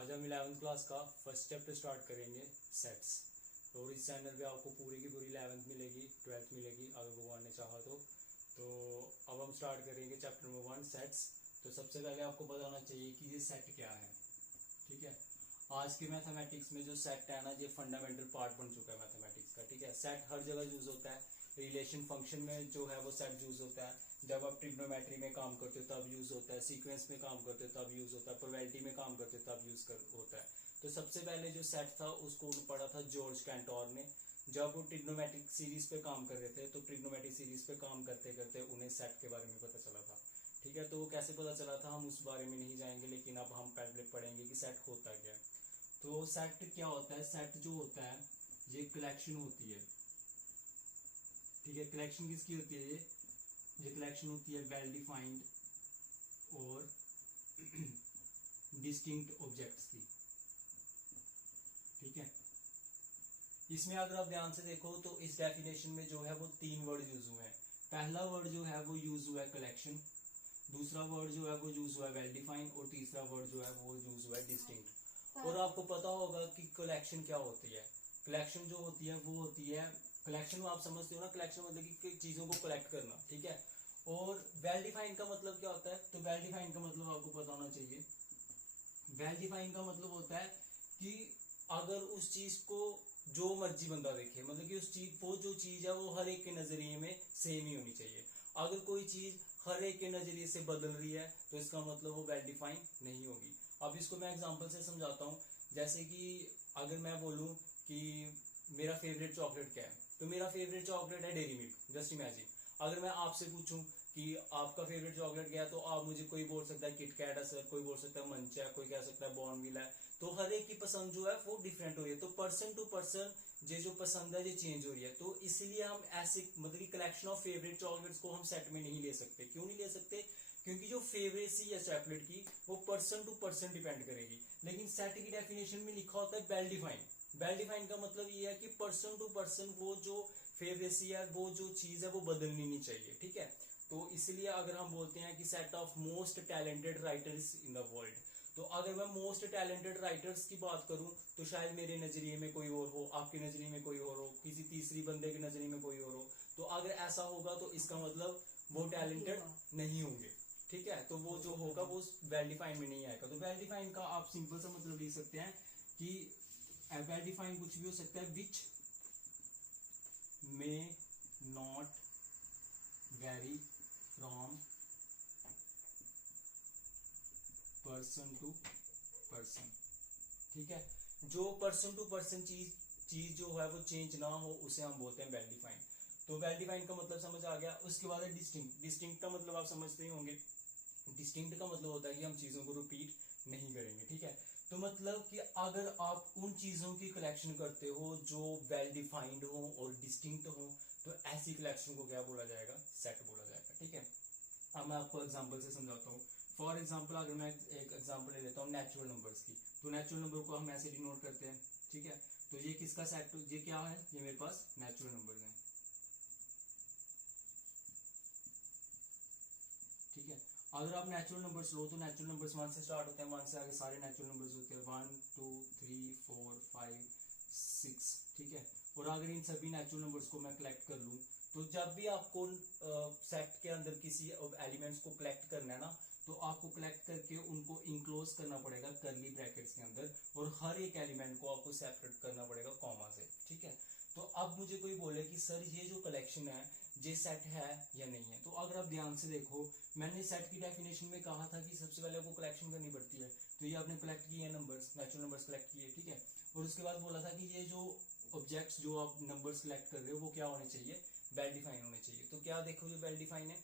आज हम 11th class का फर्स्ट चैप्टर स्टार्ट करेंगे सेट्स। और इस चैनल पे आपको पूरी की पूरी 11th मिलेगी, 12th मिलेगी अगर भगवान ने चाहा तो अब हम स्टार्ट करेंगे चैप्टर नंबर 1 सेट्स। तो सबसे पहले आपको पता होना चाहिए कि ये सेट क्या है। ठीक है, आज के मैथमेटिक्स में जो सेट है ना, ये फंडामेंटल पार्ट बन चुका है मैथमेटिक्स का। ठीक है, सेट हर जगह यूज होता है। रिलेशन फंक्शन में जो है वो सेट यूज होता है। जब आप ट्रिग्नोमेट्री में काम करते हो तब यूज होता है, सीक्वेंस में काम करते हो तब यूज होता है, प्रोबेबिलिटी में काम करते हो तब होता है। तो सबसे पहले जो सेट था उसको पढ़ा था जॉर्ज कैंटोर ने। जब वो ट्रिग्नोमेट्रिक सीरीज पे काम कर रहे थे तो ट्रिग्नोमेट्रिक सीरीज पे काम करते करते उन्हें सेट के बारे में पता चला था। ठीक है, तो वो कैसे पता चला था हम उस बारे में नहीं जाएंगे, लेकिन अब हम पहले पढ़ेंगे कि सेट होता क्या है। तो सेट क्या होता है? सेट जो होता है ये कलेक्शन होती है। ठीक है, कलेक्शन किसकी होती है? ये कलेक्शन होती है वेल डिफाइंड और डिस्टिंक्ट ऑब्जेक्ट्स की। ठीक है, इसमें अगर आप ध्यान से देखो तो इस डेफिनेशन में जो है वो 3 वर्ड यूज हुए हैं। पहला वर्ड जो है वो यूज हुआ है कलेक्शन, दूसरा वर्ड जो है वो यूज हुआ है वेल डिफाइंड और तीसरा वर्ड जो है वो यूज हुआ है डिस्टिंक्ट। और आपको पता होगा कि कलेक्शन क्या होती है। कलेक्शन जो होती है वो होती है, कलेक्शन आप समझते हो ना, कलेक्शन मतलब कि चीजों को कलेक्ट करना। ठीक है, और वेल डिफाइंड का मतलब क्या होता है? तो वेल डिफाइंड का मतलब आपको पता होना चाहिए। वेल डिफाइंड का मतलब होता है कि अगर उस चीज को जो मर्जी बंदा देखे, मतलब कि उस चीज वो जो चीज है वो हर एक के नजरिए में सेम ही होनी चाहिए। अगर कोई चीज हर एक के नजरिए से बदल रही है तो इसका मतलब वो वेल डिफाइंड नहीं होगी। अब इसको मैं एग्जांपल से समझाता हूं। जैसे कि अगर मैं बोलूं कि मेरा फेवरेट चॉकलेट क्या है, तो मेरा फेवरेट चॉकलेट है डेयरी मिल्क। जस्ट इमेजिन, अगर मैं आपसे पूछूं कि आपका फेवरेट चॉकलेट क्या है, तो आप मुझे, कोई बोल सकता है किटकैट है सर, कोई बोल सकता है मंच है, कोई कह सकता है बॉर्नविला है। तो हर एक की पसंद जो है वो डिफरेंट हो रही है। तो पर्सन टू पर्सन ये जो पसंद है ये चेंज हो रही है। तो इसलिए हम ऐसे मतलब कि कलेक्शन ऑफ फेवरेट चॉकलेट्स को हम सेट में नहीं ले सकते। क्यों नहीं ले सकते? क्योंकि जो फेवरेसी है चॉकलेट की वो पर्सन टू पर्सन डिपेंड करेगी। लेकिन सेट की डेफिनेशन में लिखा होता है वेल डिफाइंड। वेल डिफाइंड का मतलब ये है कि पर्सन टू पर्सन वो जो फेवरेसी है, वो जो चीज है वो बदलनी नहीं चाहिए। ठीक है, तो इसलिए अगर हम बोलते हैं कि set of most talented writers in the world, तो अगर मैं मोस्ट टैलेंटेड राइटर्स की बात करूं तो शायद मेरे नजरिए में कोई और हो, आपके नजरिए में कोई और हो, किसी तीसरी बंदे के नजरिए में कोई और हो। तो अगर ऐसा होगा तो इसका मतलब वो टैलेंटेड नहीं होंगे। ठीक है, तो वो जो होगा वो वेल डिफाइंड में नहीं आएगा। तो वेल डिफाइंड का आप सिंपल सा मतलब लिख सकते हैं कि वेल डिफाइंड कुछ भी हो सकता है, which may not vary from person to person. ठीक है, जो पर्सन टू पर्सन चीज जो है वो चेंज ना हो उसे हम बोलते हैं वेल डिफाइंड। तो वेल डिफाइंड का मतलब समझ आ गया। उसके बाद है डिस्टिंक्ट। डिस्टिंक्ट का मतलब आप समझते ही होंगे। डिस्टिंक्ट का मतलब होता है कि हम चीजों को रिपीट नहीं करेंगे। ठीक है, तो मतलब कि अगर आप उन चीजों की कलेक्शन करते हो जो वेल डिफाइंड हो और डिस्टिंक्ट हो, तो ऐसी कलेक्शन को क्या बोला जाएगा? सेट बोला जाएगा। ठीक है, अब मैं आपको एग्जांपल से समझाता हूँ। फॉर एग्जांपल अगर मैं एक एग्जांपल ले लेता हूँ नेचुरल नंबर्स की, तो नेचुरल नंबर को हम ऐसे डिनोट करते हैं। ठीक है, तो ये किसका सेट, ये क्या है? ये मेरे पास नेचुरल नंबर्स हैं। ठीक है, अगर आप नेचुरल नंबर्स लो तो नेचुरल नंबर्स 1 से स्टार्ट होते हैं, 1 से आगे सारे नेचुरल नंबर्स होते हैं, 1 2 3 4 5 6। ठीक है, और अगर इन सभी नेचुरल नंबर्स को मैं कलेक्ट कर लूं, तो जब भी आपको सेट के अंदर किसी एलिमेंट्स को कलेक्ट करना है ना, तो आपको कलेक्ट करके उनको इंक्लोज करना पड़ेगा कर्ली ब्रैकेट्स के अंदर, और हर एक एलिमेंट को आपको सेपरेट करना पड़ेगा कॉमा से। ठीक है, तो अब मुझे कोई बोले कि सर ये जो कलेक्शन है ये सेट है या नहीं है, तो अगर आप ध्यान से देखो, मैंने सेट की डेफिनेशन में कहा था कि सबसे पहले आपको कलेक्शन करनी पड़ती है। तो ये आपने कलेक्ट किए हैं नंबर्स, नेचुरल नंबर्स कलेक्ट किए। ठीक है, और उसके बाद बोला था कि ये जो ऑब्जेक्ट्स जो आप नंबर्स कलेक्ट कर रहे हो वो क्या होने चाहिए? वेल डिफाइन होने चाहिए। तो क्या देखो जो वेल डिफाइन है,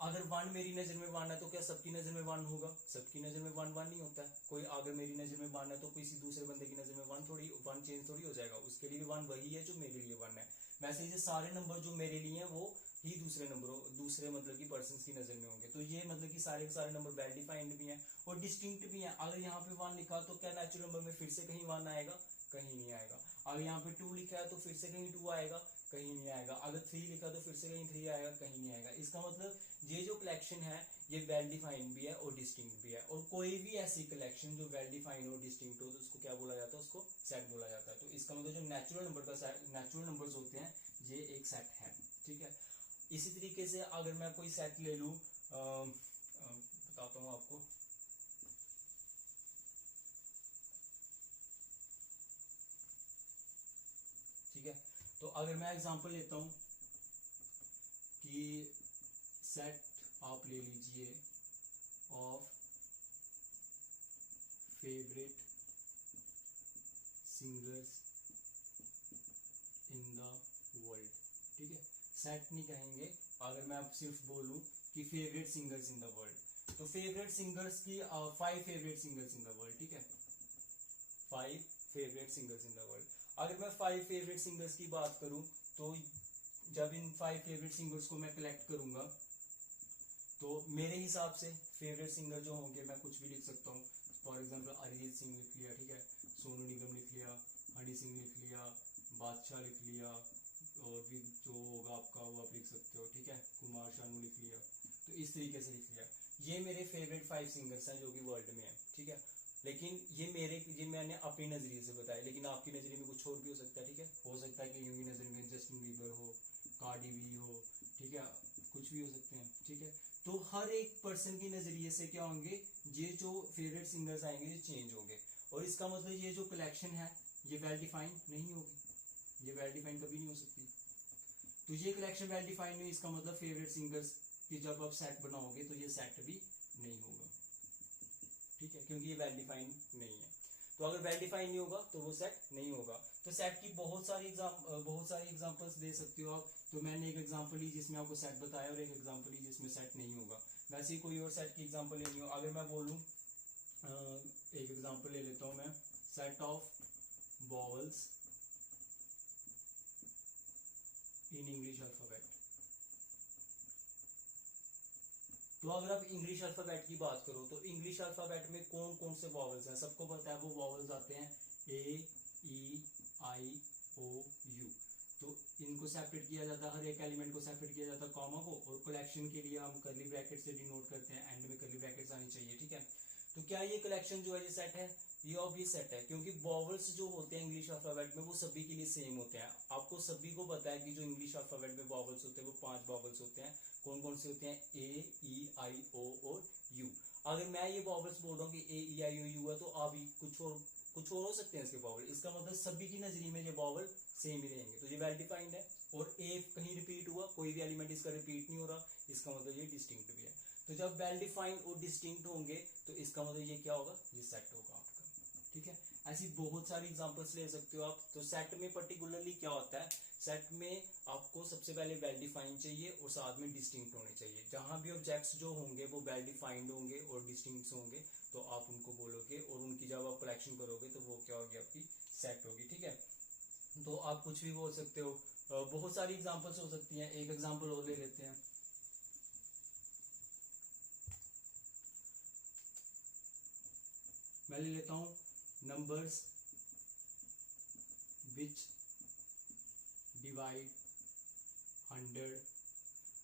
अगर 1 मेरी नजर में 1 है तो क्या सबकी नजर में 1 होगा? सबकी नजर में 1 1 नहीं होता है। कोई अगर मेरी नजर में 1 है तो किसी दूसरे बंदे की नजर में 1 चेंज थोड़ी हो जाएगा। उसके लिए 1 वही है जो मेरे लिए 1 है। वैसे ये सारे नंबर जो मेरे लिए हैं वो ही दूसरे नंबरों, दूसरे मतलब की पर्सन की नजर में होंगे। तो ये मतलब कि सारे के सारे नंबर वेल डिफाइंड भी हैं और डिस्टिंक्ट भी हैं। अगर यहाँ पे 1 लिखा तो क्या नेचुरल नंबर में फिर से कहीं 1 आएगा? कहीं नहीं आएगा। अगर यहाँ पे 2 लिखा है तो फिर से कहीं 2 आएगा? कहीं नहीं आएगा। अगर 3 लिखा तो फिर से कहीं 3 आएगा? कहीं नहीं आएगा। इसका मतलब ये जो कलेक्शन है ये वेल डिफाइंड भी है और डिस्टिंक्ट भी है। और कोई भी ऐसी कलेक्शन जो वेल डिफाइंड और डिस्टिंक्ट हो तो उसको क्या बोला जाता है, उसको सेट बोला जाता है। तो इसका मतलब जो नेचुरल नंबर्स होते हैं ये एक सेट है, ठीक है। इसी तरीके से अगर मैं कोई सेट ले लूं, बताता हूं आपको, ठीक है। तो अगर मैं एग्जांपल लेता हूं कि सेट आप ले लीजिए of favourite singers in the world, ठीक है। सेट नहीं कहेंगे, अगर मैं आप सिर्फ बोलूं कि favourite singers in the world, तो फेवरेट सिंगर्स की 5 favourite singers in the world, ठीक है, 5 favourite singers in the world. अगर मैं 5 फेवरेट सिंगर्स की बात करूं तो जब इन 5 फेवरेट सिंगर्स को मैं कलेक्ट करूंगा तो मेरे हिसाब से फेवरेट सिंगर जो होंगे मैं कुछ भी लिख सकता हूँ। फॉर एग्जांपल अरिजीत सिंह लिख लिया, ठीक है, सोनू निगम लिख लिया, हनी सिंह लिख लिया, बादशाह लिख लिया, और भी जो होगा आपका वो आप लिख सकते हो, ठीक है, कुमार शानू लिख लिया। तो इस तरीके से लिख लिया। ये मेरे फेवरेट 5 सिंगर्स हैं जो कि वर्ल्ड में है, ठीक है। लेकिन ये मैंने अपने नजरिए से बताया, लेकिन आपकी नजरिए में कुछ और भी हो सकता है, ठीक है। हो सकता है कि यूं की नजर में जस्टिन बीबर हो, कार्डी बी हो, ठीक है, कुछ भी हो सकते हैं, ठीक है। तो हर एक पर्सन की नजरिए से क्या होंगे, ये जो फेवरेट सिंगर्स आएंगे ये चेंज होंगे। और इसका मतलब ये जो कलेक्शन है ये वेल डिफाइंड नहीं होगी, ये वेल डिफाइंड कभी नहीं हो सकती। तो ये कलेक्शन वेल डिफाइंड नहीं, इसका मतलब फेवरेट सिंगर्स की जब आप सेट बनाओगे तो ये सेट भी नहीं होगा, ठीक है, क्योंकि ये वेल डिफाइंड नहीं है। तो अगर वेल डिफाइंड नहीं होगा तो वो सेट नहीं होगा। तो सेट की बहुत सारी एग्जांपल्स दे सकते हो आप। तो मैंने एक एग्जांपल ली जिसमें आपको सेट बताया और एक एग्जांपल ली जिसमें सेट नहीं होगा। वैसे ही कोई और सेट की एग्जांपल लेनी हो, अगर मैं बोलूं एक एग्जांपल ले लेता हूं मैं, set of vowels in English alphabet. तो अगर आप इंग्लिश अल्फाबेट की बात करो तो इंग्लिश अल्फाबेट में कौन कौन से वॉवल्स हैं, सबको पता है वो वॉवल्स आते हैं ए, ई, आई, ओ, यू। तो इनको सेपरेट किया जाता है, हर एक एलिमेंट को सेपरेट किया जाता है कॉमा को, और कलेक्शन के लिए हम कर्ली ब्रैकेट से डिनोट करते हैं, एंड में कर्ली ब्रैकेट्स आनी चाहिए, ठीक है। तो क्या ये कलेक्शन जो है ये सेट है, ये ऑब्वियस सेट है, क्योंकि वॉवल्स जो होते हैं इंग्लिश अल्फाबेट में वो सभी के लिए सेम होते हैं। आपको सभी को पता है कि जो इंग्लिश अल्फाबेट में वॉवल्स होते हैं वो 5 वॉवल्स होते हैं। कौन कौन से होते हैं, ए, ई, आई, ओ और यू। अगर मैं ये वॉवल्स बोल रहा हूँ कि ए, ई, आई, ओ, यू है, तो आप कुछ और हो सकते हैं इसके वॉवल, इसका मतलब सभी की नजरिए में ये वॉवल सेम ही रहेंगे, तो ये वेल डिफाइंड है। और ए कहीं रिपीट हुआ, कोई भी एलिमेंट इसका रिपीट नहीं हो रहा, इसका मतलब ये डिस्टिंक्ट भी है। तो जब वेल डिफाइंड और डिस्टिंक्ट होंगे तो इसका मतलब ये क्या होगा, ये सेट होगा आपका, ठीक है। ऐसी बहुत सारी एग्जांपल्स ले सकते हो आप। तो सेट में पर्टिकुलरली क्या होता है, सेट में आपको सबसे पहले वेल डिफाइंड चाहिए और साथ में डिस्टिंक्ट होने चाहिए। जहां भी ऑब्जेक्ट्स जो होंगे वो वेल डिफाइंड होंगे और डिस्टिंक्ट होंगे तो आप उनको बोलोगे, और उनकी जब आप कलेक्शन करोगे तो वो क्या होगी, आपकी सेट होगी, ठीक है। तो आप कुछ भी बोल सकते हो, बहुत सारी एग्जांपल्स हो सकती हैं। एक एग्जांपल और ले लेते हैं, मैं ले लेता हूं नंबर्स विच डिवाइड 100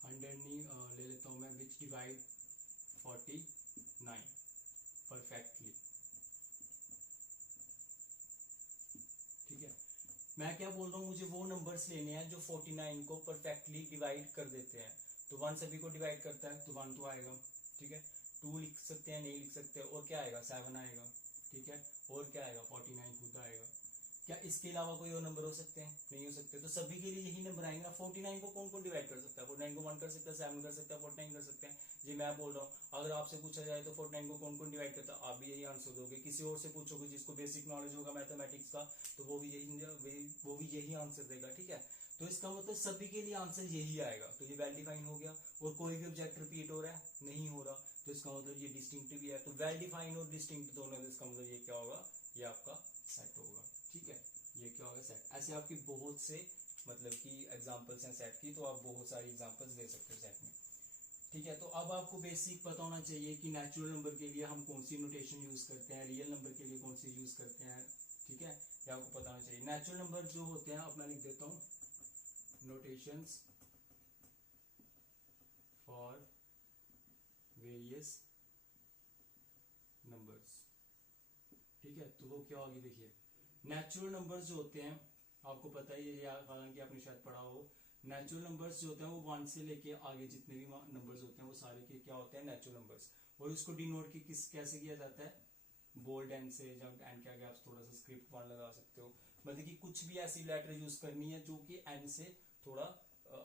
नहीं, ले लेता हूं मैं विच डिवाइड 49 परफेक्टली, ठीक है। मैं क्या बोल रहा हूँ, मुझे वो नंबर्स लेने हैं जो 49 को परफेक्टली डिवाइड कर देते हैं। तो 1 सभी को डिवाइड करता है तो 1 तो आएगा, ठीक है। 2 लिख सकते हैं, नहीं लिख सकते, और क्या आएगा, 7 आएगा, ठीक है। और क्या आएगा, 49 खुद आएगा। क्या इसके अलावा कोई और नंबर हो सकते हैं, नहीं हो सकते। तो सभी के लिए यही नंबर आएंगे ना। 49 को कौन कौन डिवाइड कर सकता है, 49 को 1 कर सकता है, 7 कर सकता है, 49 कर सकते हैं। जी मैं बोल रहा हूँ, अगर आपसे पूछा जाए तो 49 को कौन कौन डिवाइड करता है, आप भी यही आंसर दोगे। किसी और से पूछोगे जिसको बेसिक नॉलेज होगा मैथमेटिक्स का, तो वो भी यही आंसर देगा, ठीक है। तो इसका मतलब सभी के लिए आंसर यही आएगा। तो ये वेल डिफाइन हो गया। और कोई भी ऑब्जेक्ट रिपीट हो रहा है, नहीं हो रहा, तो इसका मतलब ये डिस्टिंक्टिव भी है। तो वेल डिफाइन और डिस्टिंक्ट दोनों है, इसका मतलब ये क्या होगा, ये आपका सेट होगा, ठीक है। ये क्या होगा, सेट। ऐसे आपकी बहुत से मतलब कि एग्जांपल्स हैं सेट की, तो आप बहुत सारी एग्जांपल्स दे सकते हो सेट में, ठीक है। तो अब आपको बेसिक पता होना चाहिए कि नेचुरल नंबर के लिए हम कौन सी नोटेशन यूज करते हैं, रियल नंबर के लिए कौन सी यूज करते हैं, ठीक है। ये आपको पता होना चाहिए। नेचुरल नंबर जो होते हैं, अपना लिख देता हूं, नोटेशंस फॉर वेरियस नंबर्स। ठीक है, तो वो क्या होगी, देखिए नेचुरल नंबर्स जो होते हैं आपको पता ही है, हालांकि आपने शायद पढ़ा हो, नेचुरल नंबर्स जो होते हैं वो 1 से लेके आगे जितने भी नंबर्स होते हैं वो सारे के क्या होते हैं, नेचुरल नंबर्स। और उसको डिनोट की किस कैसे किया जाता है, बोल्ड एन से, जब एन के आगे आप थोड़ा सा स्क्रिप्ट वन लगा सकते हो, मतलब कि कुछ भी ऐसी लेटर यूज करनी है जो कि एन से थोड़ा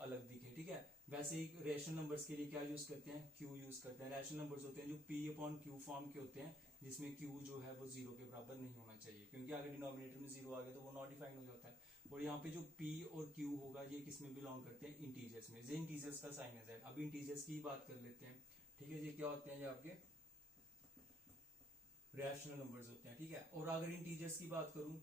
अलग दिखे। ठीक है, वैसे ही रेशनल नंबर्स के लिए क्या यूज करते हैं, क्यू यूज करते हैं। रेशनल नंबर्स होते हैं जो पी अपॉन क्यू फॉर्म के होते हैं, जिसमें क्यू जो है वो 0 के बराबर नहीं होना चाहिए, क्योंकि अगर डिनोमिनेटर में 0 आ गया तो वो नॉट डिफाइंड हो जाता है। और यहाँ पे जो p और q होगा ये किस में बिलोंग करते हैं, इंटीजर्स में। ये इंटीजर्स का साइन है z। अब इंटीजर्स की बात कर लेते हैं। ठीक है, ये क्या होते हैं, ये आपके रैशनल नंबर्स होते हैं। ठीक है, और अगर इंटीजर्स की बात करूं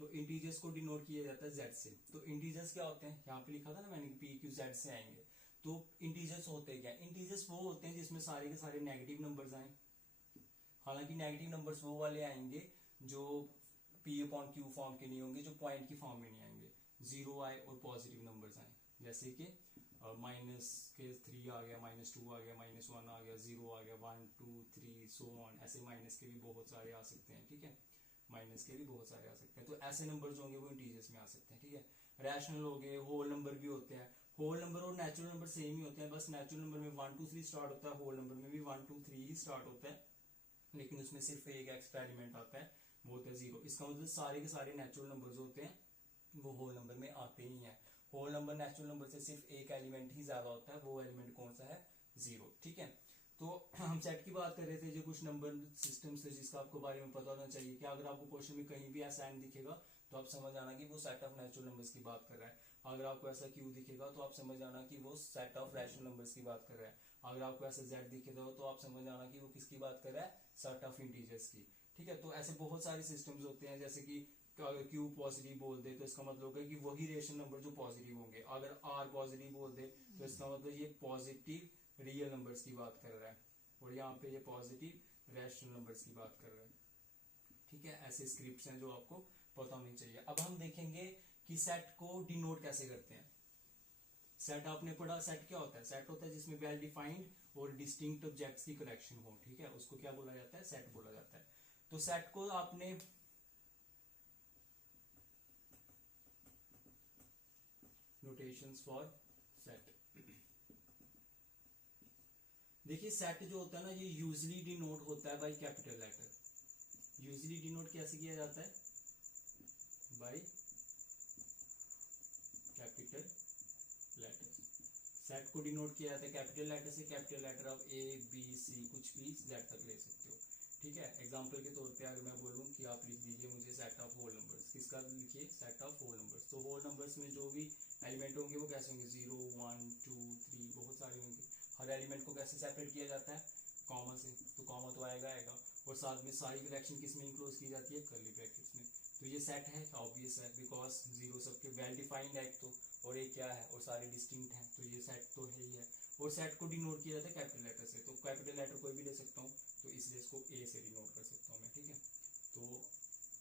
तो इंटीजर्स को डिनोट किया जाता है z से। तो इंटीजर्स क्या होते हैं, यहाँ पे लिखा था ना मैंने p q z से आएंगे। तो इंटीजर्स होते क्या, इंटीजर्स वो होते हैं जिसमें सारे के सारे नेगेटिव नंबर्स आए। हालांकि नेगेटिव नंबर्स वो वाले आएंगे जो p अपॉन q फॉर्म के नहीं होंगे, जो पॉइंट की फॉर्म में नहीं आएंगे। 0 आए और पॉजिटिव नंबर्स आए, जैसे कि माइनस के 3 आ गया, -2 आ गया, -1 आ गया, 0 आ गया, 1 2 3 सो ऑन। ऐसे माइनस के भी बहुत सारे आ सकते हैं। ठीक है, माइनस के भी बहुत सारे आ सकते हैं। तो ऐसे नंबर जो होंगे वो इंटीजर्स में आ सकते हैं। ठीक है, रैशनल हो गए, होल नंबर भी होते हैं। होल नंबर और नेचुरल नंबर सेम ही होते हैं, बस नेचुरल नंबर में 1 2 3 स्टार्ट होता है, होल नंबर में भी 1 2 3 ही स्टार्ट होता है, लेकिन उसमें सिर्फ एक एक्स्ट्रा एलिमेंट आता है, वो होता है 0। इसका मतलब सारे के सारे नेचुरल नंबर जो होते हैं वो होल नंबर में आते ही हैं। होल नंबर नेचुरल नंबर से सिर्फ एक एलिमेंट ही ज्यादा होता है, वो एलिमेंट कौन सा है, 0। ठीक है, तो हम सेट की बात कर रहे थे, जो कुछ नंबर सिस्टम्स थे जिसका आपको बारे में पता होना चाहिए कि अगर आपको क्वेश्चन में कहीं भी ऐसा एन दिखेगा तो आप समझ आना कि वो सेट ऑफ नेचुरल नंबर्स की बात कर रहा है। अगर आपको ऐसा क्यू दिखेगा तो आप समझ आना कि वो सेट ऑफ रैशनल नंबर्स की बात कर रहा है। अगर आपको ऐसा जेड दिखेगा तो आप समझ आना कि वो किसकी बात कर रहा है, सेट ऑफ इंटीजर्स की। ठीक है, तो ऐसे बहुत सारे सिस्टम्स होते हैं, जैसे कि अगर क्यू पॉजिटिव बोल दे तो इसका मतलब है कि वही रेशनल नंबर जो पॉजिटिव होंगे। अगर आर पॉजिटिव बोल दे तो इसका मतलब ये पॉजिटिव रियल नंबर्स की बात कर रहा है, और यहाँ पे ये पॉजिटिव रैशनल नंबर्स की बात कर रहा है। ठीक है, ऐसे स्क्रिप्ट्स हैं जो आपको पता होनी चाहिए। अब हम देखेंगे कि सेट को डिनोट कैसे करते हैं। सेट आपने पढ़ा, सेट क्या होता है, सेट होता है जिसमें वेल डिफाइंड और डिस्टिंक्ट ऑब्जेक्ट्स की कलेक्शन हो। ठीक है, उसको क्या बोला जाता है, सेट बोला जाता है। तो सेट को आपने नोटेशंस फॉर सेट, देखिए सेट जो होता है ना ये यूजली डिनोट होता है by capital letter. Usually denote कैसे किया जाता है, बाय कैपिटल लेटर। सेट को डिनोट किया जाता है कैपिटल लेटर से। कैपिटल लेटर आप ए बी सी कुछ भी जेड तक ले सकते हो। ठीक है, एग्जांपल के तौर पे अगर मैं बोलूं कि आप लिख दीजिए मुझे सेट ऑफ होल नंबर्स, किसका लिखिए, सेट ऑफ होल नंबर्स। तो होल नंबर्स में जो भी एलिमेंट होंगे वो कैसे होंगे, 0 1 2 3 बहुत सारे होंगे। हर एलिमेंट को कैसे सेपरेट किया जाता है, कॉमा से। तो कॉमा तो आएगा आएगा, और साथ में सारी कलेक्शन किस में इंक्लोज की जाती है, कर्ली ब्रैकेट्स में। तो ये सेट है, ऑब्वियस है, बिकॉज 0 सबके वेल डिफाइंड है एक तो, और एक क्या है, और सारे डिस्टिंक्ट हैं, तो ये सेट तो है ही है। और सेट को डिनोट किया जाता है कैपिटल लेटर से। तो कैपिटल लेटर कोई भी ले सकता हूँ, तो इसलिए इसको ए से डिनोट कर सकता हूँ मैं। ठीक है, तो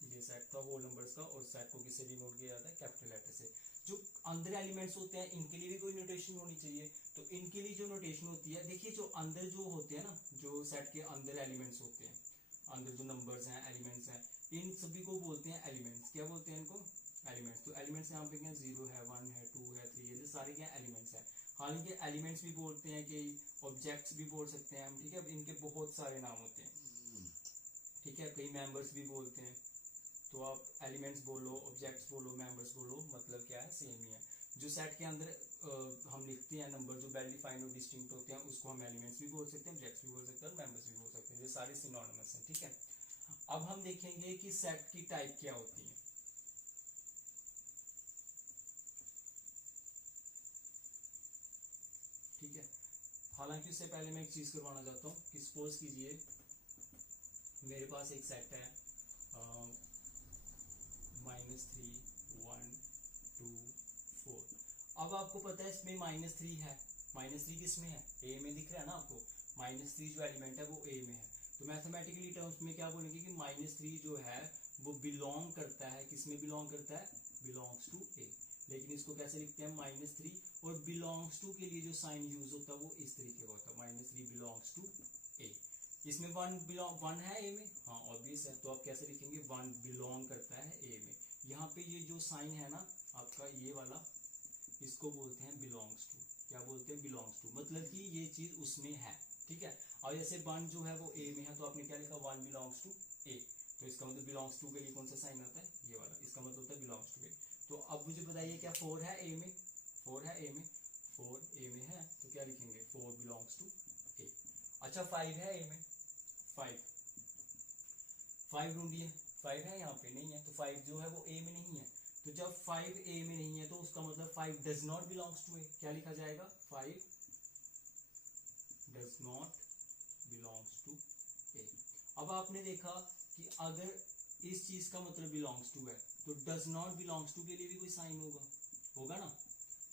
ये सेट था होल नंबर्स का, और सेट को किससे डिनोट किया जाता है, कैपिटल लेटर से। जो अंदर एलिमेंट्स होते हैं इनके लिए भी कोई नोटेशन होनी चाहिए। तो इनके लिए जो नोटेशन होती है, देखिए जो अंदर जो होते हैं ना, जो सेट के अंदर एलिमेंट्स होते हैं, अंदर जो नंबर्स हैं, एलिमेंट्स हैं, इन सभी को बोलते हैं एलिमेंट्स। क्या बोलते हैं इनको, एलिमेंट्स। तो एलिमेंट्स यहाँ पे क्या, 0 है, 1 है, 2 है, 3 है, ये सारे क्या एलिमेंट्स हैं। हालांकि एलिमेंट्स भी बोलते हैं कि ऑब्जेक्ट्स भी बोल सकते हैं हम। ठीक है, इनके बहुत सारे नाम होते हैं। ठीक है, कई मेंबर्स भी बोलते हैं। तो आप एलिमेंट्स बोलो, ऑब्जेक्ट्स बोलो, मेंबर्स बोलो, मतलब क्या है, सेम ही है। जो सेट के अंदर हम लिखते हैं नंबर जो वेल डिफाइंड और डिस्टिंक्ट होते हैं, उसको हम एलिमेंट्स भी बोल सकते हैं, ऑब्जेक्ट्स भी बोल सकते हैं, और मेंबर्स भी बोल सकते हैं। ये सारे सिनोनिमस हैं। ठीक है, अब हम देखेंगे कि सेट की टाइप क्या होती है। ठीक है, हालांकि उससे पहले मैं एक चीज करवाना चाहता हूँ कि सपोज कीजिए मेरे पास एक सेट है -3 1 2 4। अब आपको पता है इसमें -3 है। -3 किस में है, ए में दिख रहा है ना आपको। -3 जो एलिमेंट है वो ए में है। तो मैथमेटिकली टर्म्स में क्या बोलेंगे कि -3 जो है वो बिलोंग करता है, किस में बिलोंग करता है, बिलोंग्स टू ए। लेकिन इसको कैसे लिखते हैं -3, और बिलोंग्स टू के लिए जो साइन यूज होता है वो इस तरीके का होता है, -3 बिलोंग्स टू ए। इसमें 1 है ए में, हाँ ऑब्वियस है, तो आप कैसे लिखेंगे 1 बिलोंग करता है ए में। यहाँ पे ये जो साइन है ना आपका ये वाला, इसको बोलते हैं बिलोंग्स टू। क्या बोलते हैं? बिलोंग्स टू, मतलब कि ये चीज उसमें है, ठीक है। और जैसे 1 जो है वो ए में है, तो आपने क्या लिखा 1 बिलोंग्स टू ए, तो इसका मतलब बिलोंग्स टू के लिए कौन सा साइन आता है? ये वाला, इसका मतलब होता है बिलोंग्स टू ए। तो अब मुझे बताइए क्या 4 है ए में? 4 है ए में, 4 ए में है, तो क्या लिखेंगे 4 बिलोंग्स टू ए। अच्छा 5 है ए में, 5 ढूंढिए, 5 है यहाँ पे? नहीं है, तो 5 जो है वो ए में नहीं है। तो जब 5 ए में नहीं है तो उसका मतलब 5 डज नॉट बिलोंग्स टू ए। क्या लिखा जाएगा? 5 डज नॉट बिलोंग्स टू ए। अब आपने देखा कि अगर इस चीज का मतलब बिलोंग्स टू है, तो डज नॉट बिलोंग्स टू के लिए भी कोई साइन होगा ना।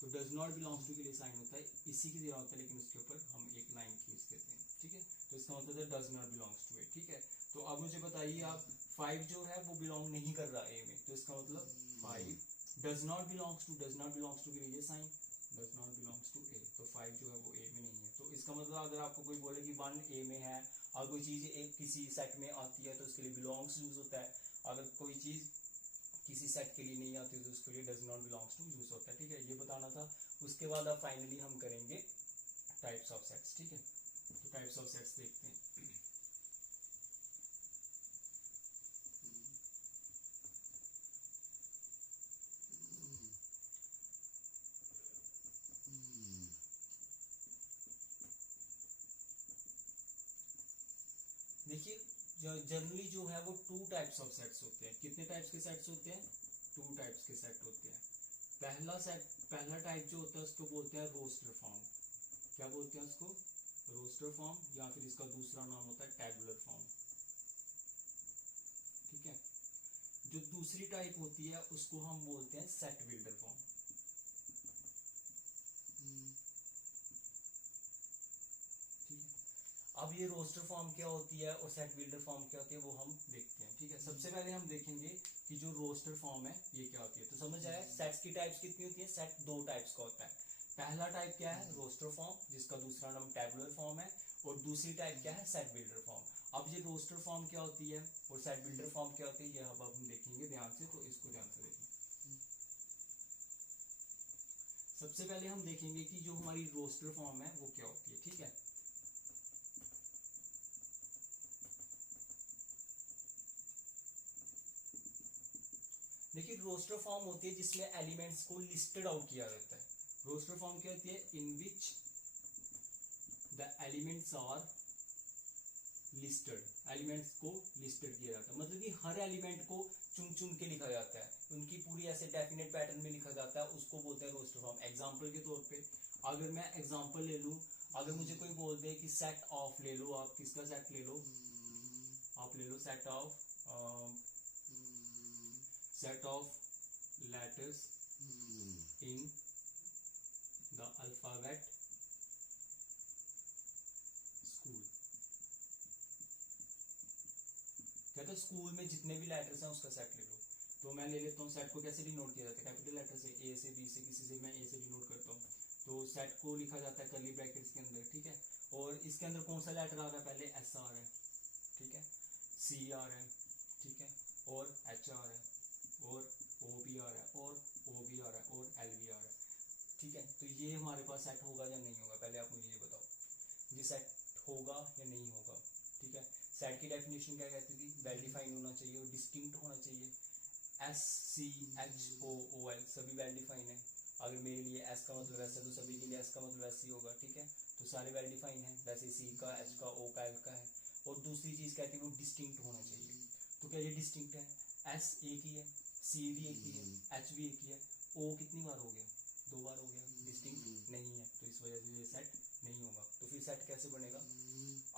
तो डज नॉट बिलोंग्स टू के लिए साइन होता है, इसी की तरह होता है, लेकिन उसके ऊपर हम एक लाइन खींच देते हैं, ठीक है। तो इसका मतलब है डज नॉट बिलोंग्स टू ए, ठीक है। तो अब मुझे बताइए आप 5 जो है वो बिलोंग नहीं कर रहा ए में, तो इसका मतलब 5 डज नॉट बिलोंग्स टू के लिए sign does not belongs to A, तो 5 जो है वो ए में नहीं है। तो इसका मतलब अगर आपको कोई बोले कि 1 ए में है और कोई चीज एक किसी सेट में आती है तो उसके लिए बिलोंग्स यूज होता है। अगर कोई चीज किसी सेट के लिए नहीं आती तो उसके लिए does not belongs to use होता है, ठीक है। ये बताना था। उसके बाद अब फाइनली हम करेंगे टाइप्स ऑफ सेट्स, ठीक है। तो टाइप्स ऑफ सेट्स देखते हैं। देखिए जनरली जो है वो 2 टाइप्स ऑफ सेट्स होते हैं। कितने टाइप्स के सेट्स होते हैं? 2 टाइप्स के सेट होते हैं। पहला टाइप जो होता है उसको बोलते हैं रोस्टर फॉर्म। क्या बोलते हैं उसको? रोस्टर फॉर्म, या फिर इसका दूसरा नाम होता है टैबुलर फॉर्म, ठीक है। जो दूसरी टाइप होती है उसको हम बोलते हैं सेट बिल्डर फॉर्म, ठीक है। अब ये रोस्टर फॉर्म क्या होती है और सेट बिल्डर फॉर्म क्या होती है वो हम देखते हैं, ठीक है। सबसे पहले हम देखेंगे कि जो रोस्टर फॉर्म है ये क्या होती है। तो समझ आया सेट्स की टाइप्स कितनी होती है? सेट 2 टाइप्स का होता है। पहला टाइप क्या है? रोस्टर फॉर्म, जिसका दूसरा नाम टैबुलर फॉर्म है, और दूसरी टाइप क्या है? Set builder form. अब ये रोस्टर फॉर्म क्या होती है और सेट बिल्डर फॉर्म क्या होती है ये अब हम देखेंगे ध्यान से, तो इसको ध्यान से देखना। सबसे पहले हम देखेंगे कि जो हमारी रोस्टर फॉर्म है वो क्या होती है, ठीक है। देखिए रोस्टर फॉर्म होती है जिसमें एलिमेंट्स को लिस्टेड आउट किया जाता है। रोस्टर फॉर्म क्या होती है? In which the elements are listed, elements को लिस्टेड किया जाता है, मतलब कि हर एलिमेंट को चुन चुन के लिखा जाता है, उनकी पूरी ऐसे डेफिनेट पैटर्न में लिखा जाता है, उसको बोलते हैं रोस्टर फॉर्म। एग्जांपल के तौर पे अगर मैं एग्जांपल ले लूं, अगर मुझे कोई बोल दे कि सेट ऑफ ले लो, आप किसका सेट ले लो? आप ले लो set of letters in the alphabet school। कहते हैं स्कूल में जितने भी लेटर्स हैं उसका सेट ले लो। तो मैं ले लेता हूँ, सेट को कैसे डिनोट किया जाता है? कैपिटल लेटर से, ए से, बी से, किसी से मैं ए से डिनोट करता हूँ, तो सेट को लिखा जाता है कर्ली ब्रैकेट्स के अंदर, ठीक है। और इसके अंदर कौन सा लेटर आ रहा है? पहले एस आ रहा है, ठीक है, सी आ रहा है, ठीक है, और एच आ रहा है, और ओ भी आ रहा है, और ओ भी आ रहा है, और एल भी आ रहा है, ठीक है। तो ये हमारे पास सेट होगा या नहीं होगा? पहले आप मुझे ये बताओ, ये सेट होगा या नहीं होगा, ठीक है। सेट की डेफिनेशन क्या कहती थी? वेल डिफाइंड होना चाहिए और डिस्टिंक्ट होना चाहिए। S C H O O L सभी वेल डिफाइन है। अगर मेरे लिए एस का मतलब ऐसा तो सभी के लिए एस का मतलब ऐसे ही होगा, ठीक है। तो सारे वेल डिफाइन है, वैसे सी का, एच का, ओ का, एल का है। और दूसरी चीज कहती है वो डिस्टिंक्ट होना चाहिए। तो क्या ये डिस्टिंक्ट है? एस एक ही है, सी भी एक ही है, एच भी एक ही है, ओ कितनी बार हो गया? 2 बार हो गया, डिस्टिंक्ट नहीं है, तो इस वजह से ये सेट नहीं होगा। तो फिर सेट कैसे बनेगा?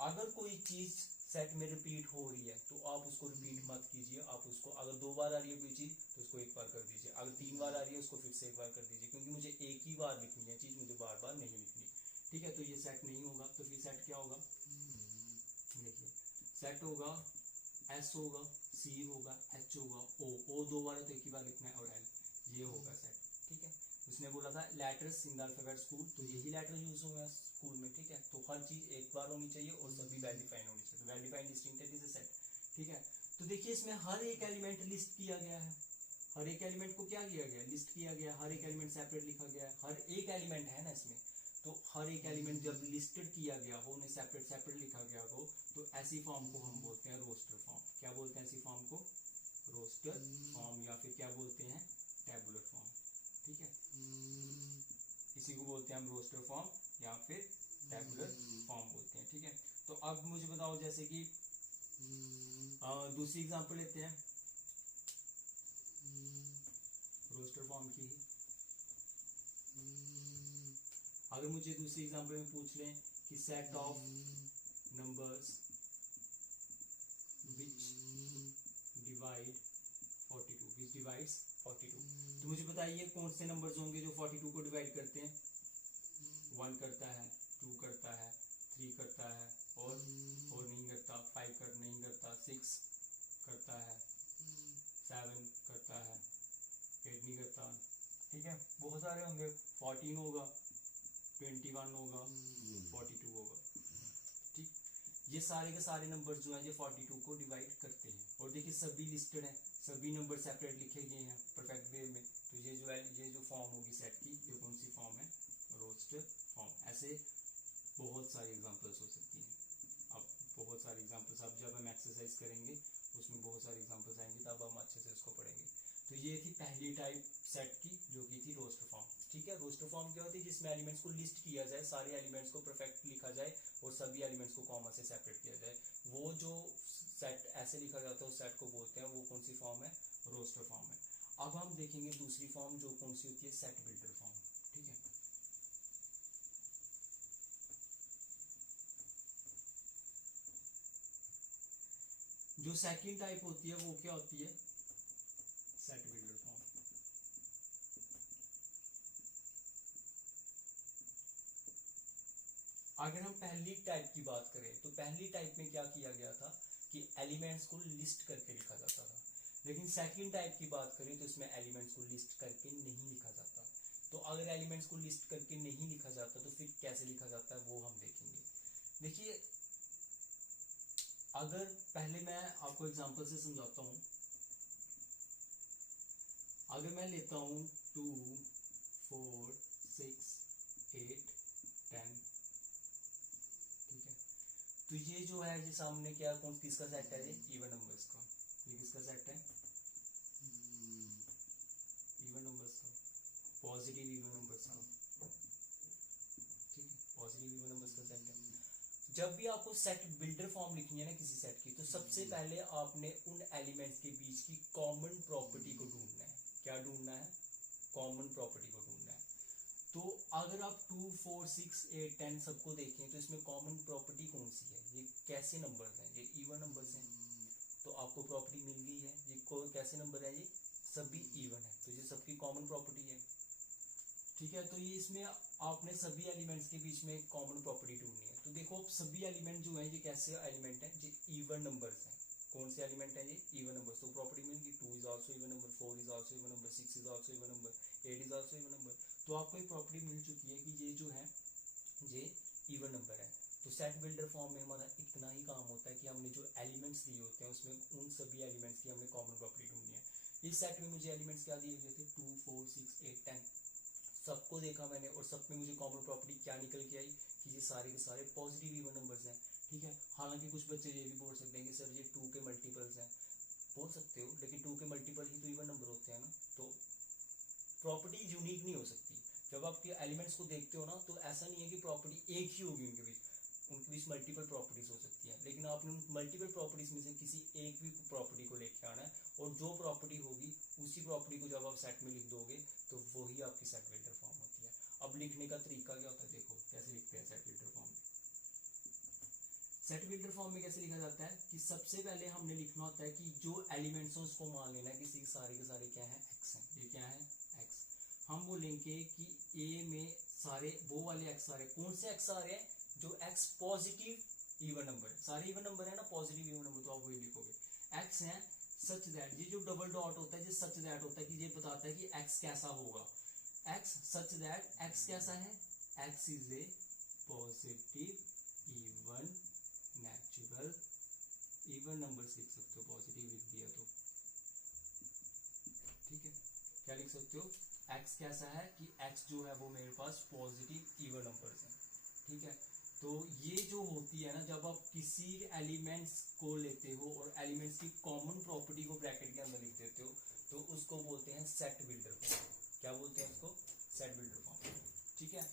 अगर कोई चीज सेट में रिपीट हो रही है तो आप उसको रिपीट मत कीजिए, आप उसको, अगर 2 बार आ रही है कोई चीज तो उसको 1 बार कर दीजिए, अगर 3 बार आ रही है उसको फिर से 1 बार कर दीजिए, क्योंकि मुझे एक ही बार लिखनी है चीज, मुझे बार बार नहीं लिखनी, ठीक है। तो ये सेट नहीं होगा। तो फिर सेट क्या होगा? देखिए सेट होगा एस होगा, सी होगा, एच होगा, ओ 2 बार है तो 1 ही बार लिखना है, और एल, ये होगा सेट, ठीक है। उसने बोला था letters in the alphabet school, तो यही लेटर यूज हुए हैं स्कूल में, ठीक है। तो हर चीज एक बार होनी चाहिए और सभी वेल डिफाइंड होनी चाहिए। Well defined distinct is a set, ठीक है। तो देखिए इसमें हर एक एलिमेंट लिस्ट किया गया है, हर एक एलिमेंट को क्या किया गया, लिस्ट किया गया, हर एक एलिमेंट सेपरेट लिखा गया है, हर एक एलिमेंट है ना इसमें, तो हर एक एलिमेंट जब लिस्टेड किया गया हो, उन्हें सेपरेट सेपरेट लिखा गया हो, तो ऐसी फॉर्म को हम बोलते हैं रोस्टर फॉर्म। क्या बोलते हैं ऐसी फॉर्म को, रोस्टर फॉर्म, या फिर क्या बोलते हैं, टेबुलर फॉर्म, ठीक है। इसी को बोलते हैं हम रोस्टर फॉर्म या फिर टेबुलर फॉर्म बोलते हैं, ठीक है। तो अब मुझे बताओ, जैसे कि दूसरी एग्जांपल लेते हैं रोस्टर फॉर्म की ही। अगर मुझे दूसरी एग्जांपल में पूछ लें कि set of numbers which divide 42, which divides 42, तो मुझे बताइए कौन से नंबर्स होंगे जो 42 को डिवाइड करते हैं। 1 करता है, 2 करता है, 3 करता है, और 4 नहीं करता, 5 नहीं करता, 6 करता है, 7 करता है, 8 नहीं करता, ठीक है। बहुत सारे होंगे, 14 होगा, 21 होगा, 42 होगा, ठीक। ये सारे के सारे नंबर जो है ये 42 को डिवाइड करते हैं। और देखिए सभी लिस्टेड हैं, सभी नंबर सेपरेट लिखे गए हैं परफेक्ट वे में। तो ये जो फॉर्म होगी सेट की, ये कौन सी फॉर्म है, रोस्टर फॉर्म। ऐसे बहुत सारी एग्जांपल्स हो सकती हैं। अब बहुत सारी एग्जांपल्स, अब जब हम एक्सरसाइज करेंगे उसमें बहुत सारी एग्जांपल्स आएंगी, तब हम अच्छे से उसको पढ़ेंगे। तो ये थी पहली टाइप सेट की, जो की थी रोस्टर फॉर्म, ठीक है। रोस्टर फॉर्म क्या होती है, जिसमें एलिमेंट्स को लिस्ट किया जाए, सारे एलिमेंट्स को परफेक्ट लिखा जाए और सभी एलिमेंट्स को कॉमा से सेपरेट किया जाए। वो जो सेट ऐसे लिखा जाता है उस सेट को बोलते हैं, वो कौन सी फॉर्म है, रोस्टर फॉर्म है। अब हम देखेंगे दूसरी फॉर्म जो कौन सी होती है, सेट बिल्डर फॉर्म, ठीक है। जो सेकंड टाइप होती है वो क्या होती है, सेट बिल्डर फॉर्म। अगर हम पहली टाइप की बात करें तो पहली टाइप में क्या किया गया था कि एलिमेंट्स को लिस्ट करके लिखा जाता था। लेकिन सेकंड टाइप की बात करें तो इसमें एलिमेंट्स को लिस्ट करके नहीं लिखा जाता। तो अगर एलिमेंट्स को लिस्ट करके नहीं लिखा जाता तो फिर कैसे लिखा जाता है वो हम देखेंगे। देखिए अगर पहले मैं आपको एग्जांपल से समझाता हूं। अगर मैं लेता हूं 2, 4, 6, 8, 10, ठीक है। तो ये जो है ये सामने क्या कौन किसका सेट है, ये इवन नंबर्स का। ये किसका सेट है, इवन नंबर्स का, पॉजिटिव इवन नंबर्स का, ठीक है। पॉजिटिव इवन नंबर्स का सेट है। जब भी आपको सेट बिल्डर फॉर्म लिखनी है ना किसी सेट की, तो सबसे पहले आपने उन एलिमेंट्स के बीच की कॉमन प्रॉपर्टी को ढूंढना है। क्या ढूंढना है, कॉमन प्रॉपर्टी को ढूंढना है। तो अगर आप 2, 4, 6, 8, 10 सबको देखें तो इसमें कॉमन प्रॉपर्टी कौन सी है, ये कैसे नंबर्स हैं, ये इवन नंबर्स हैं। तो आपको प्रॉपर्टी मिल गई है, ये कैसे नंबर है, ये सभी इवन है, तो ये सबकी कॉमन प्रॉपर्टी है, ठीक है। तो ये इसमें आपने सभी एलिमेंट्स के बीच में कॉमन प्रॉपर्टी ढूंढनी है। तो देखो सभी एलिमेंट जो है ये कैसे एलिमेंट है, ये इवन नंबर्स हैं। कौन से एलिमेंट है, ये इवन नंबर्स। तो प्रॉपर्टी मिल गई, 2 is also even number, 4 is also even number, 6 is also even number, 8 is also even number. तो आपको एक प्रॉपर्टी मिल चुकी है कि ये जो है ये इवन नंबर है। तो सेट बिल्डर फॉर्म में हमारा इतना ही काम होता है कि हमने जो एलिमेंट्स दिए होते हैं उसमें उन सभी एलिमेंट्स की हमने कॉमन प्रॉपर्टी ढूंढनी है। इस सेट में मुझे एलिमेंट्स क्या दिए गए थे, 2, 4, 6, 8, 10 सबको देखा मैंने, और सब में मुझे कॉमन प्रॉपर्टी क्या निकल के आई कि ये सारे के सारे पॉजिटिव इवन नंबर्स हैं, ठीक है। हालांकि कुछ बच्चे ये भी बोल सकते हैं कि सर ये 2 के मल्टीपल्स हैं, बोल सकते हो, लेकिन 2 के मल्टीपल ही तो इवन नंबर होते हैं ना। तो प्रॉपर्टी यूनिक नहीं हो सकती। जब आप एलिमेंट्स को देखते हो ना तो ऐसा नहीं है कि प्रॉपर्टी एक ही होगी उनके बीच मल्टीपल प्रॉपर्टीज हो सकती है। लेकिन आपने उन मल्टीपल प्रॉपर्टीज में से किसी एक भी प्रॉपर्टी को लेके आना है, और जो प्रॉपर्टी होगी उसी प्रॉपर्टी को जब आप सेट में लिख दोगे तो वही आपकी सेट बिल्डर फॉर्म होती है। अब लिखने का तरीका क्या होता है, देखो कैसे लिखते हैं सेट बिल्डर फॉर्म में। सेट बिल्डर फॉर्म में कैसे लिखा जाता है कि सबसे पहले हमने लिखना होता है कि जो एलिमेंट्स हैं उसको मान लेना है कि सारे के सारे क्या है, एक्स हैं। ये क्या है, एक्स। हम बोलेंगे कि ए में सारे वो वाले एक्स आ रहे हैं। कौन से एक्स आ रहे हैं, जो एक्स पॉजिटिव इवन नंबर है। सारे इवन नंबर है ना पॉजिटिव इवन नंबर, तो आप वही लिखोगे। एक्स है सच दैट, ये जो डबल डॉट होता है ये सच दैट होता है कि ये बताता है कि एक्स कैसा होगा। x सच दैट x कैसा है, x is a positive even numbers लिख सकते हो, पॉजिटिव लिख दिया तो ठीक है। क्या लिख सकते हो, x कैसा है कि x जो है वो मेरे पास पॉजिटिव इवन नंबर्स हैं, ठीक है। तो ये जो होती है ना, जब आप किसी एलिमेंट्स को लेते हो और एलिमेंट्स की कॉमन प्रॉपर्टी को ब्रैकेट के अंदर लिख देते हो, तो उसको बोलते हैं सेट बिल्डर फॉर्म। क्या बोलते हैं उसको, सेट बिल्डर फॉर्म, ठीक है।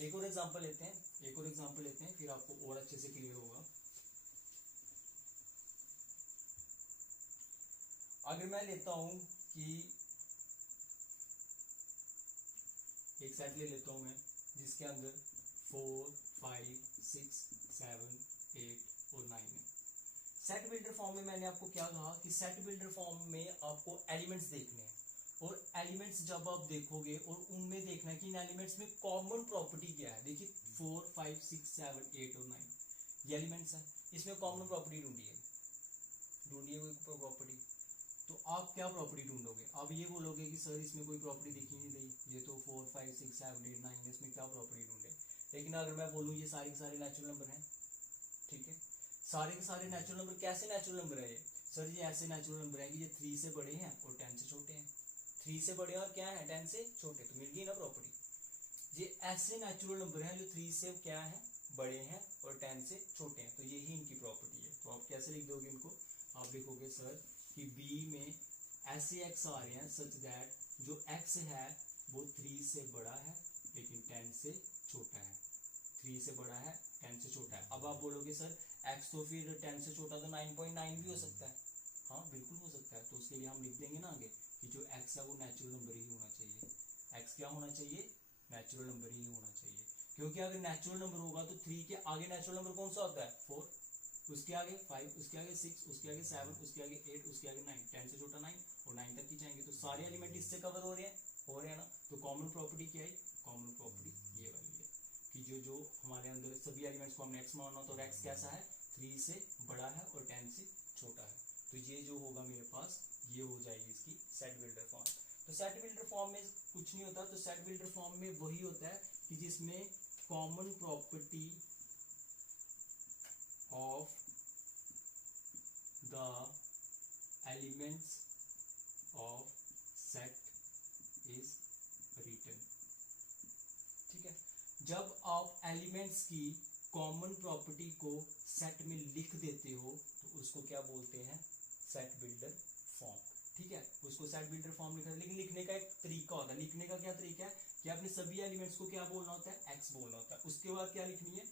एक और एग्जांपल लेते हैं, फिर आपको और अच्छे से क्लियर होगा। अगर मैं लेता हूं कि एक सेट ले लेता हूं मैं जिसके अंदर 4, 5, 6, 7, 8 और 9 है। सेट बिल्डर फॉर्म में मैंने आपको क्या कहा कि सेट बिल्डर फॉर्म में आपको एलिमेंट्स देखने हैं, और एलिमेंट्स जब आप देखोगे और उनमें देखना है कि इन एलिमेंट्स में कॉमन प्रॉपर्टी क्या है। देखिए 4, 5, 6, 7, 8 और 9 ये एलिमेंट्स हैं, इसमें कॉमन प्रॉपर्टी ढूंढिए कोई प्रॉपर्टी। तो आप क्या प्रॉपर्टी ढूंढोगे, आप ये बोलोगे कि सर इसमें कोई प्रॉपर्टी दिखी नहीं रही, ये तो 4, 5, 6, 7, 8, 9 है, इसमें क्या प्रॉपर्टी ढूंढे। लेकिन अगर मैं बोलूँ ये सारे के सारे नेचुरल नंबर हैं, ठीक है, सारे के सारे नेचुरल नंबर। कैसे नेचुरल नंबर है ये, सर ये ऐसे नेचुरल नंबर है कि ये 3 से बड़े हैं और 10 से छोटे हैं। 3 से बड़े और क्या है 10 से छोटे, तो मिल गई ना प्रॉपर्टी। ये ऐसे नेचुरल नंबर हैं जो 3 से क्या है बड़े हैं और 10 से छोटे हैं, तो यही इनकी प्रॉपर्टी है। तो आप कैसे लिख दोगे इनको, आप लिखोगे सर कि बी में ऐसे x आ रहे हैं सच दैट जो x है वो 3 से बड़ा है लेकिन 10 से छोटा है, 3 से बड़ा है 10 से छोटा है। अब आप बोलोगे सर x तो फिर 10 से छोटा तो 9.9 भी हो सकता है। हाँ बिल्कुल हो सकता है, तो उसके लिए हम लिख देंगे ना आगे कि जो x है वो नेचुरल नंबर ही होना चाहिए। x क्या होना चाहिए, नेचुरल नंबर ही होना चाहिए, क्योंकि अगर नेचुरल नंबर होगा तो 3 के आगे नेचुरल नंबर कौन सा होता है 4, उसके आगे 5, उसके आगे 6, उसके आगे 7, उसके आगे 8, उसके आगे 9, 10 से छोटा 9 और 9 तक की जाएंगे, तो सारे एलिमेंट इससे कवर हो रहे हैं ना। तो कॉमन प्रॉपर्टी क्या है, कॉमन प्रॉपर्टी ये वाली है कि जो हमारे अंदर सभी एलिमेंट्स को हमने x मानना, तो x कैसा है 3 से बड़ा है और 10 से छोटा है। तो ये जो होगा मेरे पास ये हो जाएगी इसकी सेट बिल्डर फॉर्म। तो सेट बिल्डर फॉर्म में कुछ नहीं होता, तो सेट बिल्डर फॉर्म में वही होता है कि जिसमें common property of the elements of set is written, ठीक है। जब आप एलिमेंट्स की कॉमन प्रॉपर्टी को सेट में लिख देते हो तो उसको क्या बोलते हैं, सेट बिल्डर फॉर्म, ठीक है। उसको सेट बिल्डर फॉर्म लिखा, लेकिन लिखने का एक तरीका होता है। लिखने का क्या तरीका है कि आपने सभी एलिमेंट्स को क्या बोलना होता है, x बोलना होता है, उसके बाद क्या लिखनी है,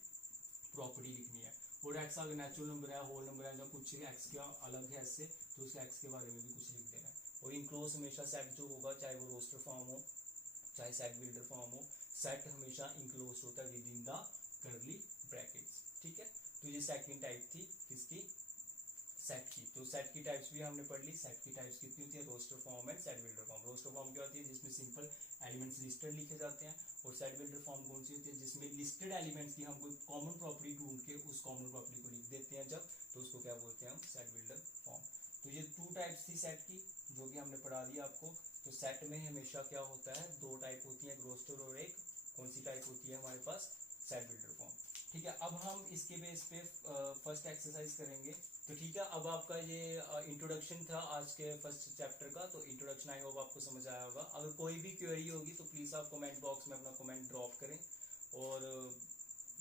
प्रॉपर्टी लिखनी है। और x अगर नेचुरल नंबर है, होल नंबर है, या कुछ x क्या अलग है इससे, तो उसके x के बारे में भी कुछ लिख देना है। और इनक्लोज हमेशा सेट जो होगा, चाहे वो रोस्टर फॉर्म हो चाहे सेट बिल्डर फॉर्म हो, सेट हमेशा इंक्लोज होता है with in the curly brackets, ठीक है। तो ये सेकंड टाइप थी किसकी, सेट की। तो सेट की टाइप्स भी हमने पढ़ ली। सेट की टाइप्स कितनी होती है, roster form and set builder form. Roster form क्या होती है, जिसमें सिंपल एलिमेंट्स लिस्टेड लिखे जाते हैं, और सेट बिल्डर फॉर्म कौन सी होती है, जिसमें लिस्टेड एलिमेंट्स की हम कोई कॉमन प्रॉपर्टी ढूंढ के उस कॉमन प्रॉपर्टी को लिख देते हैं जब, तो उसको क्या बोलते हैं हम, सेट बिल्डर फॉर्म। तो ये 2 टाइप्स थी सेट की, जो कि हमने पढ़ा दिया आपको। तो सेट में हमेशा क्या होता है, 2 टाइप होती है, रोस्टर और एक कौन सी टाइप होती है हमारे पास, सेट बिल्डर फॉर्म, ठीक है। अब हम इसके बेस पे फर्स्ट एक्सरसाइज करेंगे। तो ठीक है, अब आपका ये इंट्रोडक्शन था आज के फर्स्ट चैप्टर का। तो इंट्रोडक्शन आई होप आपको समझ आया होगा। अगर कोई भी क्वेरी होगी तो प्लीज आप कमेंट बॉक्स में अपना कमेंट ड्रॉप करें, और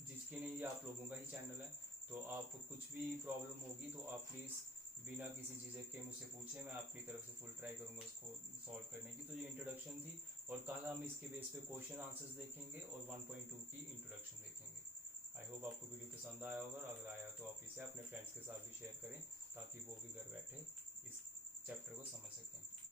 जिसके नहीं ये आप लोगों का ही चैनल है, तो आप कुछ भी प्रॉब्लम होगी तो आप प्लीज बिना किसी चीज़ के मुझसे पूछें, मैं अपनी तरफ से फुल ट्राई करूंगा उसको सॉल्व करने की। तो ये इंट्रोडक्शन थी, और कल हम इसके बेस पे क्वेश्चन आंसर्स देखेंगे और 1.2 की इंट्रोडक्शन देखेंगे। आई होप आपको वीडियो पसंद आया होगा, अगर आया तो आप इसे अपने फ्रेंड्स के साथ भी शेयर करें ताकि वो भी घर बैठे इस चैप्टर को समझ सकें।